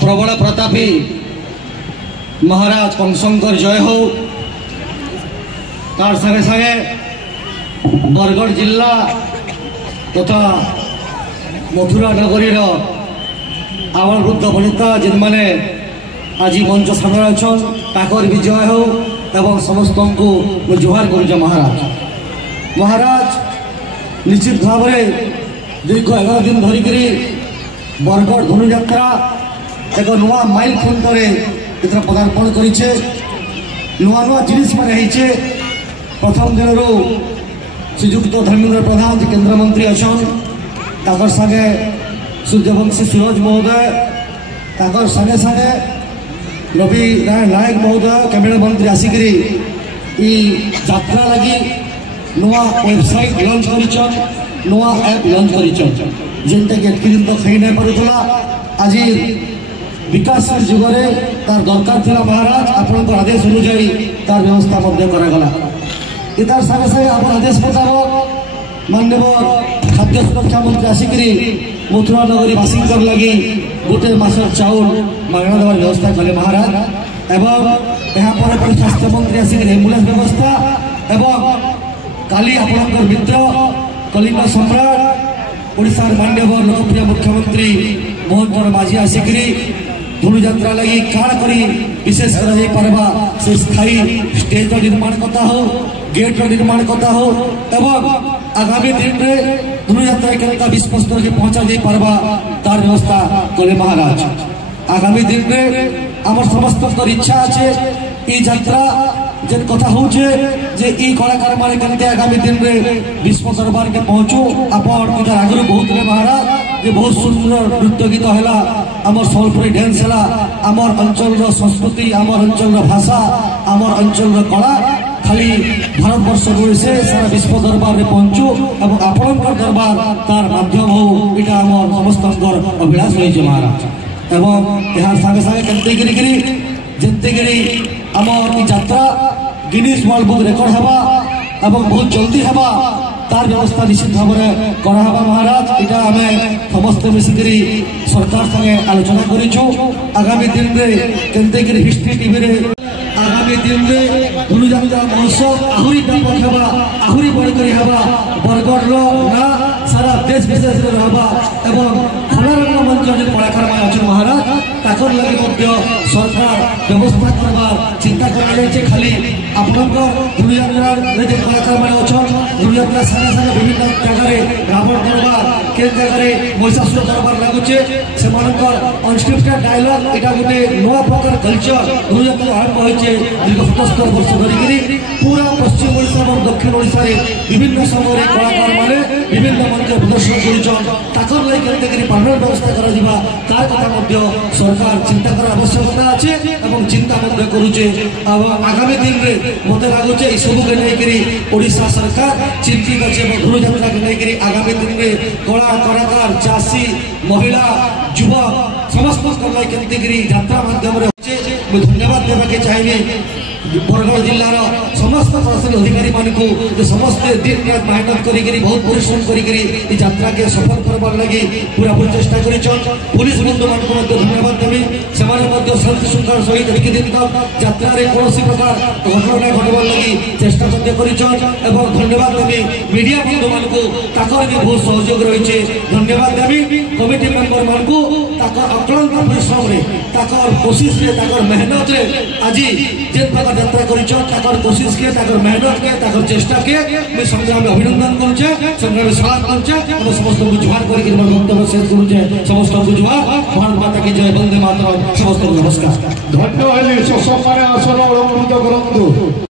प्रबल प्रतापी महाराज कंसंकर जय हो। तार संगे संगे बरगढ़ जिला तथा मथुरा नगरी आवाल वृद्ध वनिता जिन मैंने आज मंच सामने अच्छन ताकर विजय हो एवं समस्त को जुहार करुचे। महाराज निश्चित भाव दीर्घ 11 दिन धरिक बरगढ़ धनुयात्रा एक नुआ माइल खुंटर इतना पदार्पण करे। नुआ नुआ जिनिस मान होइछे। प्रथम दिन श्रीजुक्त धर्मेंद्र प्रधान जी केंद्र मंत्री अच्छन ताकर संगे सूर्यवंशी सूरज महोदय ताकर संगे संगे रवि नारायण नायक महोदय कैबिनेट मंत्री आसिकी यात्रा लगी नुआ वेबसाइट लॉन्च कर नुआ ऐप लॉन्च कर जेनटा कि एतकी दिन तो खई नहीं पारुला। आज विकासशील जुगरे तार दरकार थिला महाराज आपण आदेश अनुजाई तार व्यवस्था करागला। इतार सागे सागे आप आदेश मुताबक माननीय खाद्य सुरक्षा मंत्री आसिकी मथुरा नगरी बासिंदर लगी गोटे मासर चाउल मागणा देवार व्यवस्था कले महाराज। एवं यहाँ स्वास्थ्य मंत्री आसिकी एम्बुलेंस व्यवस्था एवं काली आपणकर मित्र कलिंग सम्राट ओडिशार माननीय लोकप्रिय मुख्यमंत्री मोहन चरण माझी आसिकी धनुयात्रा लगी काण करी विशेष करवा से स्थायी स्टेज निर्माण कथा हो गेट निर्माण कथा हो एवं आगामी दिन में धनुयात्रा के विश्व स्तर के पहुंचा जाई पारबा तार व्यवस्था कले महाराज। आगामी दिन में आम समस्त इच्छा अच्छे ई यात्रा जेन कथा होचे जे ई कलाकार माने केनते आगामी दिन में विश्व दरबार के पहुंचू। आपण इधर आगु बहुत महाराज जे बहुत सुंदर नृत्य गीत है आमर सम्बलपुरी डांस है आमर अंचल संस्कृति आमर अंचल भाषा आमर अंचल कला खाली भारत वर्ष से सारा विश्व दरबार में पहुंचू और आपणकर दरबार तार माध्यम हो इटा आमर समस्त अभिलाष रही महाराज। एवं यहाँ सागे सागे केनते जेते आमर यात्रा गिनीज वर्ल्ड बुक रेकर्ड हवा एवं बहुत जल्दी हवा तार व्यवस्था निश्चित भाव में करावा महाराज। इटा आम समस्त मिसिकी सरकार संगे आलोचना करूँ। आगामी दिन में केनते हिस्ट्री टीवी आगामी दिन में धनुयात्रा महोत्सव आहरी व्यापक हवा आहरी बढ़कर हवा बरगढ़ ना सारा देश विदेश में रहा एवं खलारंग मंच जो कलाकार मान अच्छे महाराज ताकर लगे सरकार व्यवस्था करवा चिंता कर खाली आपणकर धनुयात्रा जो कलाकार मान अच्छा धनुयात्रा सागे सागे विभिन्न जगह रावण दरबार के जगह महिषासुर दरबार लगुचे से अनस्क्रिप्टेड डायलॉग इटा गोटे नया प्रकार कल्चर धनुयात्रा आरंभ होइछे दीर्घ 77 वर्ष धरिकी पूरा पश्चिम ओडिशा और दक्षिण ओडिशा रे विभिन्न समय कलाकार माने विभिन्न मंच प्रदर्शन करुछन ताकर लई केनते परमानेंट व्यवस्था करा दिबा तार कथा मध्य सरकार चिंता कर आवश्यकता अछि एवं चिंता मध्य करूचे। अब आगामी दिन रे मते लागुचे ई सब के नै करी ओडिशा सरकार चिंतित अछि एवं धनुयात्रा के नै करी आगामी दिन रे कला कलाकार चासी महिला युवक समस्त को लई केनते यात्रा माध्यम रे धन्यवाद देवा के चाहिए बरगढ़ जिलार समस्त प्रशासन अधिकारी मानक समस्त दिन रात मेहनत करी बहुत परिश्रम करी यात्रा के सफल करवार लगी पूरा पूरी चेष्टा कर पुलिस बंधु मान धन्यवाद देवी से शांति श्रृंखला सहित एक दिन तक यात्रा कौन प्रकार घटना घटवार लगी चेष्टा कर धन्यवाद देवी मीडिया बंधु मान बहुत सहयोग रही धन्यवाद देवी कमिटी मेंबर मान अक्लांत परिश्रम कोशिश मेहनत आज जे प्रकार यात्रा कर कोशिश के मेहनत के चेष्टा के मैं संग्राम अभिनंदन करुचे संग्राम सलाम करुचे समस्त को जुहार करके वक्तव्य शेष करुचे समस्त को जुहार भारत माता की जय वंदे मातरम समस्त को नमस्कार। धन्यवाद।